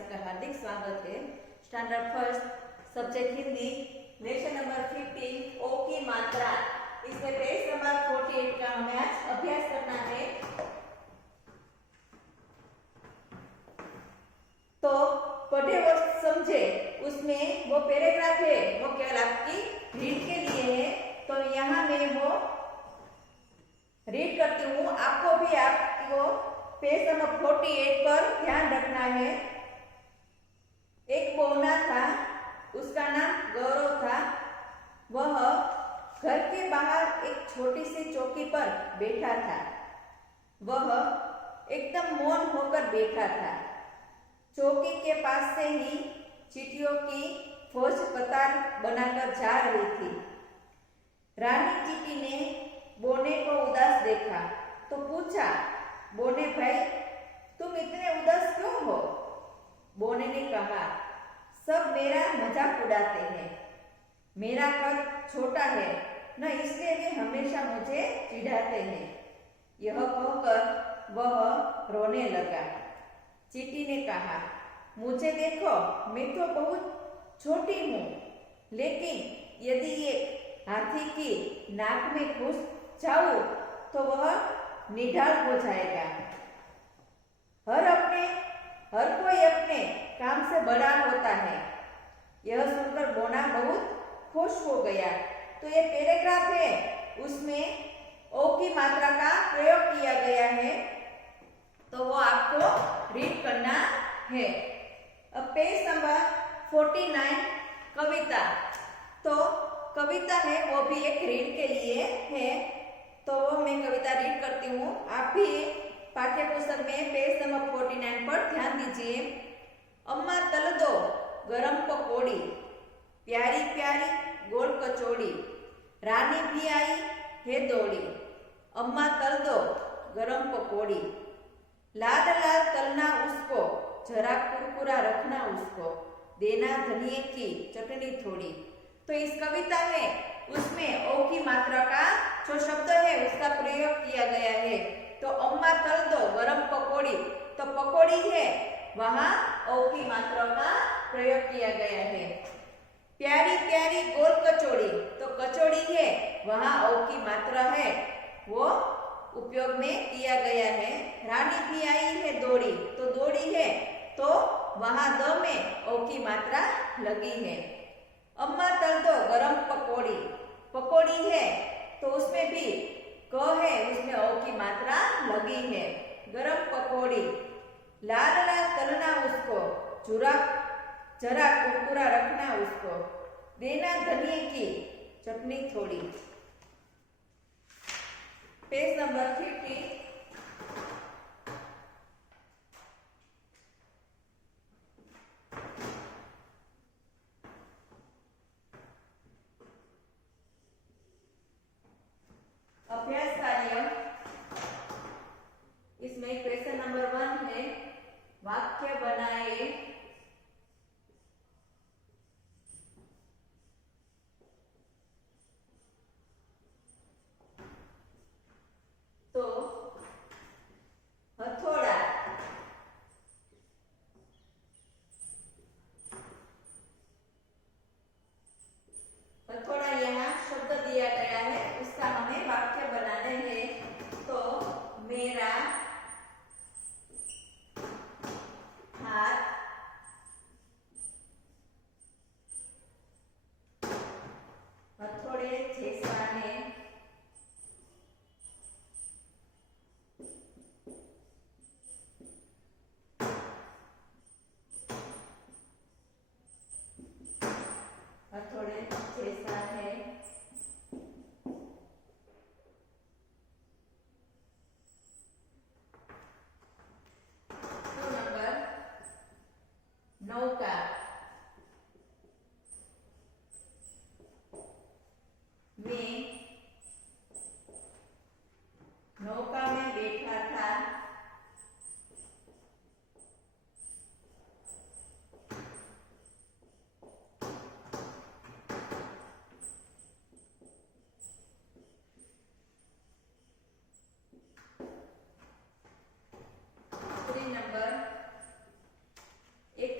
सबका हार्दिक स्वागत है। Standard first subject Hindi lesson number 15 ओ की मात्रा। इसमें पेज नंबर 48 का हमें आज अभ्यास करना है। तो पढ़े और समझे उसमें वो पैराग्राफ है वो केवल आपकी रीड के लिए है। तो यहाँ मैं वो रीड करती हूँ, आपको भी आपको पेज नंबर 48 पर ध्यान रखना है। एक बोना था, उसका नाम गौरव था। वह घर के बाहर एक छोटी सी चौकी पर बैठा था। वह एकदम मौन होकर बैठा था। चौकी के पास से ही चींटियों की फौज कतार बनाकर जा रही थी। रानी चींटी ने बोने को उदास देखा तो पूछा, बोने भाई, तुम इतने उदास क्यों हो? बोने ने कहा, सब मेरा मजाक उड़ाते हैं। मेरा कद छोटा है न, इसलिए वे हमेशा मुझे चिढ़ाते हैं। यह कहकर वह रोने लगा। चींटी ने कहा, मुझे देखो, मैं तो बहुत छोटी हूँ, लेकिन यदि एक हाथी की नाक में घुस जाऊं तो वह निढाल हो जाएगा। हर कोई अपने काम से बड़ा होता है। यह सुनकर बोना बहुत खुश हो गया। तो ये पैराग्राफ है, उसमें ओ की मात्रा का प्रयोग किया गया है, तो वो आपको रीड करना है। अब पेज नंबर 49 कविता। तो कविता है वो भी एक रीड के लिए है, तो मैं कविता रीड करती हूँ। आप भी पाठ्य पुस्तक में पेज नंबर 49 पर ध्यान दीजिए। अम्मा तल दो गरम पकौड़ी, प्यारी प्यारी गोल कचौड़ी, रानी भी आई है दौड़ी। अम्मा तल दो गरम पकौड़ी, लाल लाल तलना उसको, जरा कुरकुरा रखना उसको, देना धनिये की चटनी थोड़ी। तो इस कविता में उसमें ओ की मात्रा का जो शब्द है उसका प्रयोग किया गया है। तो अम्मा तल दो गरम पकौड़ी, तो पकौड़ी है, वहां ओ की मात्रा का प्रयोग किया गया है। प्यारी प्यारी गोल कचौड़ी, तो कचौड़ी है, वहां ओ की मात्रा है, वो उपयोग में किया गया है। रानी भी आई है दौड़ी, तो दौड़ी है, तो वहां द में ओ की मात्रा लगी है। अम्मा तल दो गरम पकौड़ी, पकौड़ी है, तो उसमें भी क है, उसमें ओ की मात्रा लगी है। गरम पकौड़ी, लाल लाल तलना उसको, जरा कुरकुरा रखना उसको, देना धनिये की चटनी थोड़ी। Page number 50। अभ्यास कार्य, इसमें क्वेश्चन नंबर 1 है, वाक्य बनाए। तो हथौड़ा, हथौड़ा यहाँ शब्द दिया गया है, उसका हमें वाक्य बनाने हैं। तो मेरा हाथ हथौड़े जैसा है। हथौड़े जैसा है। तो नंबर नौका, मैं नौका में बैठा था। नंबर एक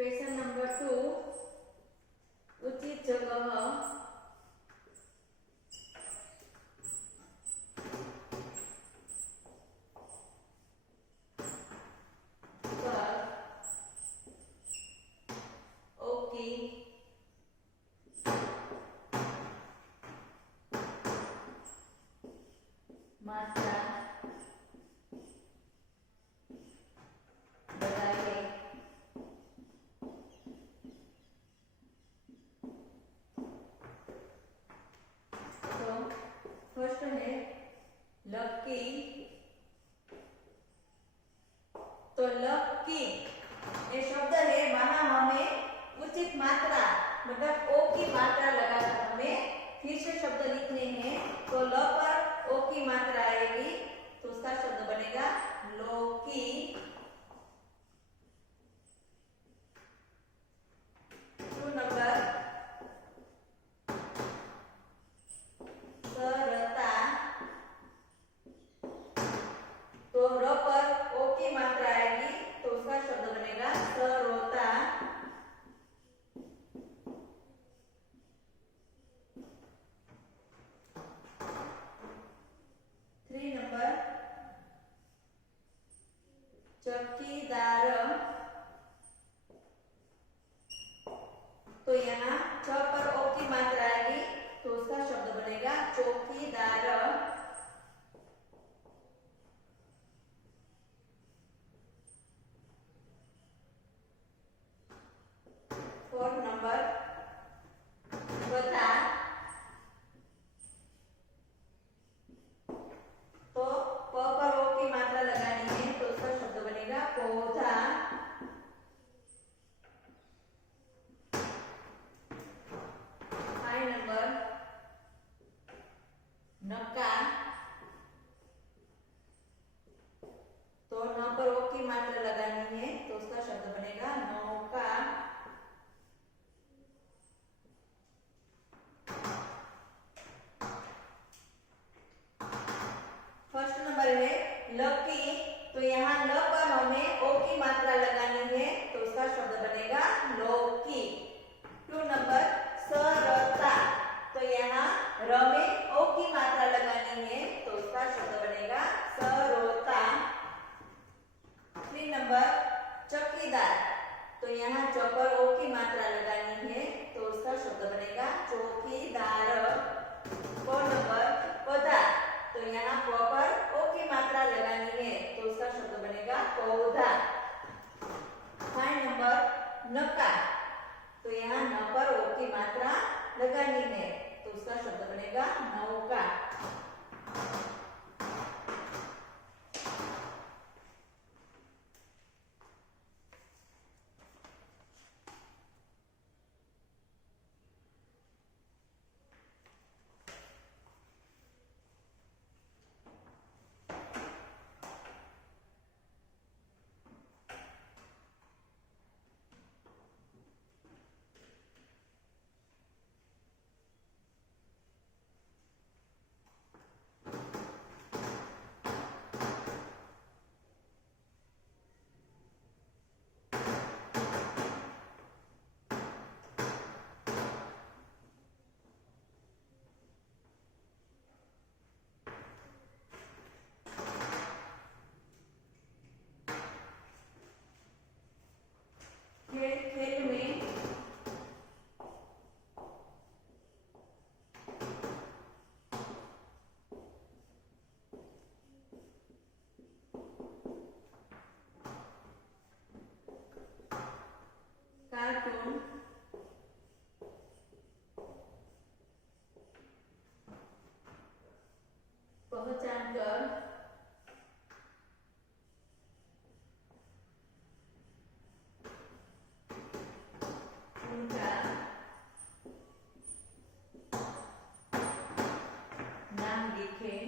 क्वेश्चन नंबर 2, उचित जगह मात्रा बताइए। तो फर्स्ट है लकी। तो लकी ये शब्द है, वहां हमें उचित मात्रा मतलब ओ की मात्रा लगाकर हमें फिर से शब्द लिखने हैं। तो ल पर ओ की मात्रा आएगी तो उसका शब्द बनेगा लौकी। 2 नंबर सरता। तो र पर ओ की मात्रा आएगी तो उसका शब्द बनेगा सरोता। 3 नंबर चौकीदार। तो यहाँ छ पर ओ की मात्रा आएगी तो उसका शब्द बनेगा चौकीदार। 4 नंबर बता। तो प पर ओ की मात्रा लगानी है तो उसका शब्द बनेगा पौधा। 5 नंबर नका। तो न पर ओ की मात्रा लगानी है तो उसका शब्द बनेगा नौका। 1 नंबर है लकी। तो यहाँ ल पर हमें ओ की मात्रा लगानी है तो उसका शब्द बनेगा लौकी। 2 नंबर सरता। तो यहाँ र में ओ की मात्रा लगानी है तो उसका शब्द बनेगा सरोता। 3 नंबर चौकीदार। तो यहाँ च पर ओ की मात्रा लगानी है तो उसका शब्द बनेगा चौकीदार। 4 नंबर पौधा। तो यहाँ प पर ओ की मात्रा लगानी है तो उसका शब्द बनेगा पौधा। 5 नंबर नका। तो यहाँ न पर ओ की मात्रा लगानी है तो उसका शब्द बनेगा नौका। खेल में कार्टून पहचान कर उनका नाम लिखे।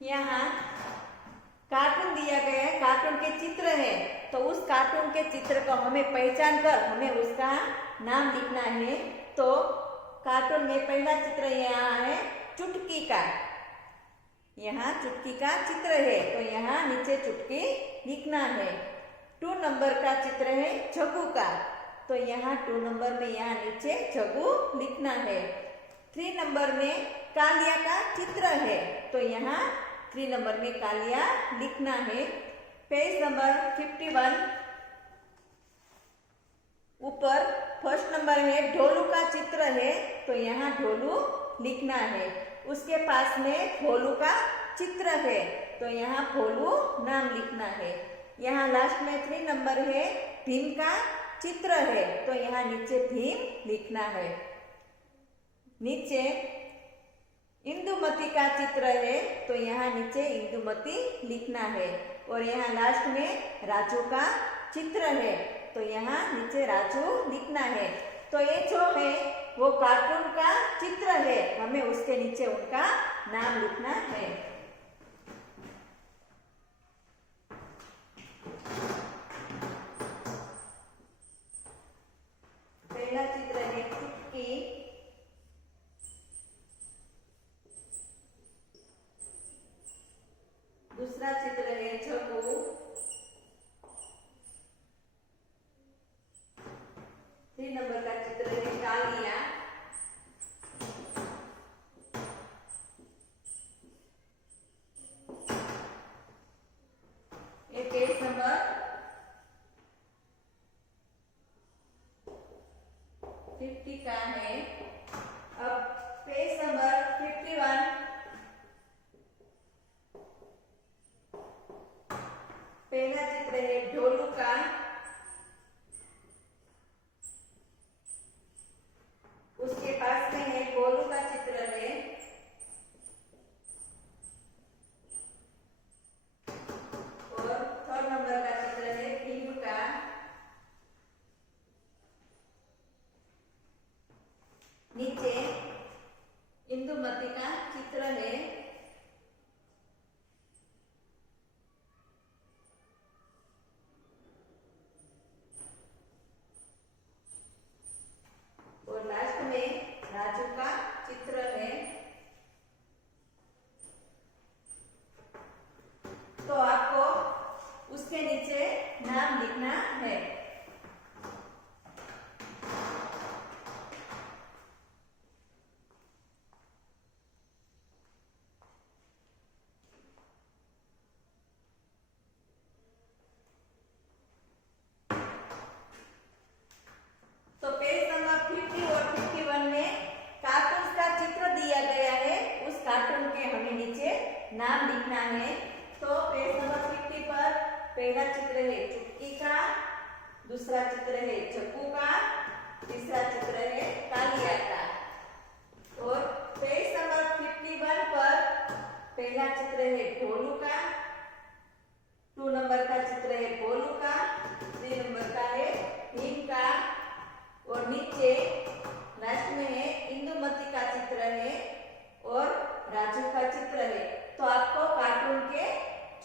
यहाँ कार्टून दिया गया है, कार्टून के चित्र है तो उस कार्टून के चित्र को हमें पहचान कर हमें उसका नाम लिखना है। तो कार्टून में पहला चित्र यहाँ है चुटकी का, यहाँ चुटकी का चित्र है तो यहाँ नीचे चुटकी लिखना है। 2 नंबर का चित्र है जग्गू का, तो यहाँ 2 नंबर में यहाँ नीचे जग्गू लिखना है। 3 नंबर में कालिया का चित्र है तो यहाँ 3 नंबर में कालिया लिखना है। पेज नंबर 51 ऊपर फर्स्ट नंबर है ढोलू का चित्र है तो यहाँ ढोलू लिखना है। उसके पास में भोलू का चित्र है तो यहाँ भोलू नाम लिखना है। यहाँ लास्ट में 3 नंबर है भीम का चित्र है तो यहाँ नीचे भीम लिखना है। नीचे इंदुमती का चित्र है तो यहाँ नीचे इंदुमती लिखना है। और यहाँ लास्ट में राजू का चित्र है तो यहाँ नीचे राजू लिखना है। तो ये जो है वो कार्टून का चित्र है, हमें उसके नीचे उनका नाम लिखना है। पहला चित्र है चुटकी, दूसरा चित्र है जग्गू, 3 नंबर का चित्र है कालिया, ये पेज नंबर 50 का है। अब पेज नंबर 51 पहला चित्र है ढोलू का, उसके पास में है गोलू का चित्र है। और 3rd नंबर का चित्र है भीम का। नीचे इंदुमती का चित्र है। और लास्ट में राजू का चित्र है। तो आपको उसके नीचे नाम लिखना है। तो पेज नंबर 50 और 51 में कार्टून का चित्र दिया गया है, उस कार्टून के हमें नीचे नाम लिखना है। तो पेज नंबर 50 पर पहला चित्र है चुटकी का, दूसरा चित्र है जग्गू का, तीसरा चित्र है कालिया का। और पेज नंबर 51 पर पहला चित्र है ढोलू का, 2 नंबर का चित्र है भोलू का, 3 नंबर का है भीम का। और नीचे लास्ट में है इंदुमती का चित्र है और राजू का चित्र है। तो आपको कार्टून के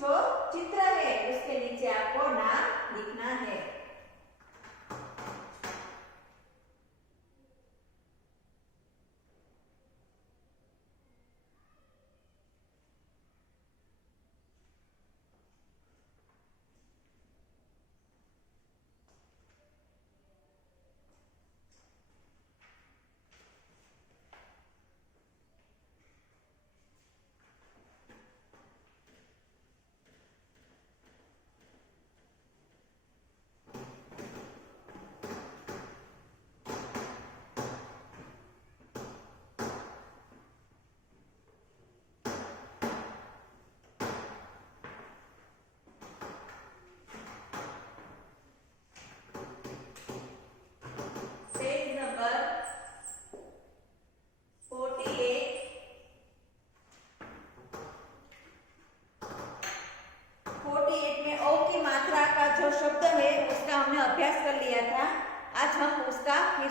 जो चित्र है उसके नीचे आपको नाम लिखना है।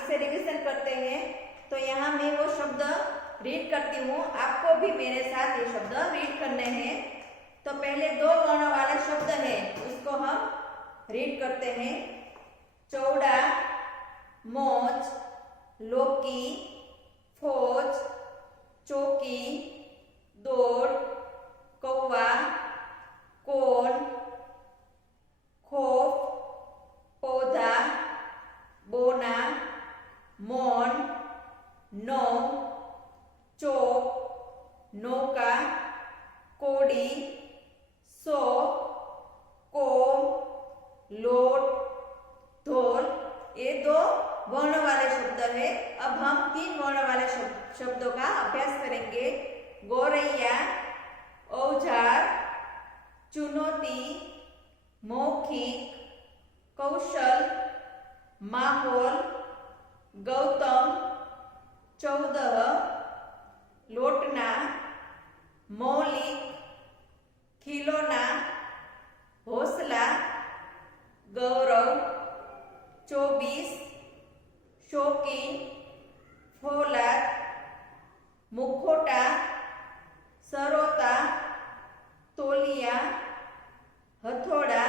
से रिवीजन करते हैं। तो यहाँ मैं वो शब्द रीड करती हूँ, आपको भी मेरे साथ ये शब्द रीड करने हैं। तो पहले दो वर्ण वाला शब्द है, उसको हम रीड करते हैं। चौड़ा, मौज, लोकी, फौज, चौकी, दौड़, कौवा, कोन, खौफ, पौधा, बोना, मौन, नौ, चौक, नौका, कोड़ी, सौ, कोम, लोट, धोल। ये दो वर्ण वाले शब्द है। अब हम तीन वर्ण वाले शब्दों का अभ्यास करेंगे। गौरैया, औजार, चुनौती, मौखिक, कौशल, माहौल, गौतम, 14, लोटना, मौलिक, खिलौना, हौसला, गौरव, 24, शौकीन, फौलाद, मुखौटा, सरोता, तौलिया, हथौड़ा।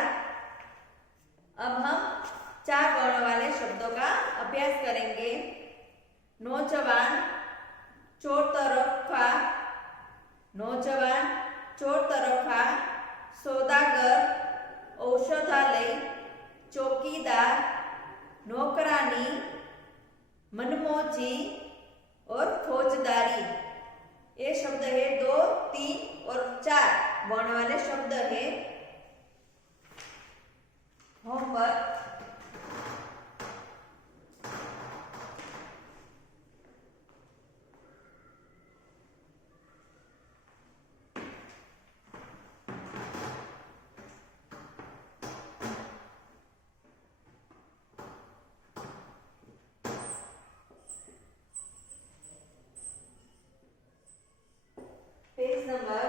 अब हम चार वर्ण वाले शब्दों का अभ्यास करेंगे। नौजवान, चौतरफा, नौजवान, चौतरफा, सौदागर, औषधालय, चौकीदार, नौकरानी, मनमोजी और फौजदारी। ये शब्द है 2, 3 और 4 वर्ण वाले शब्द है। होमवर्क। Page number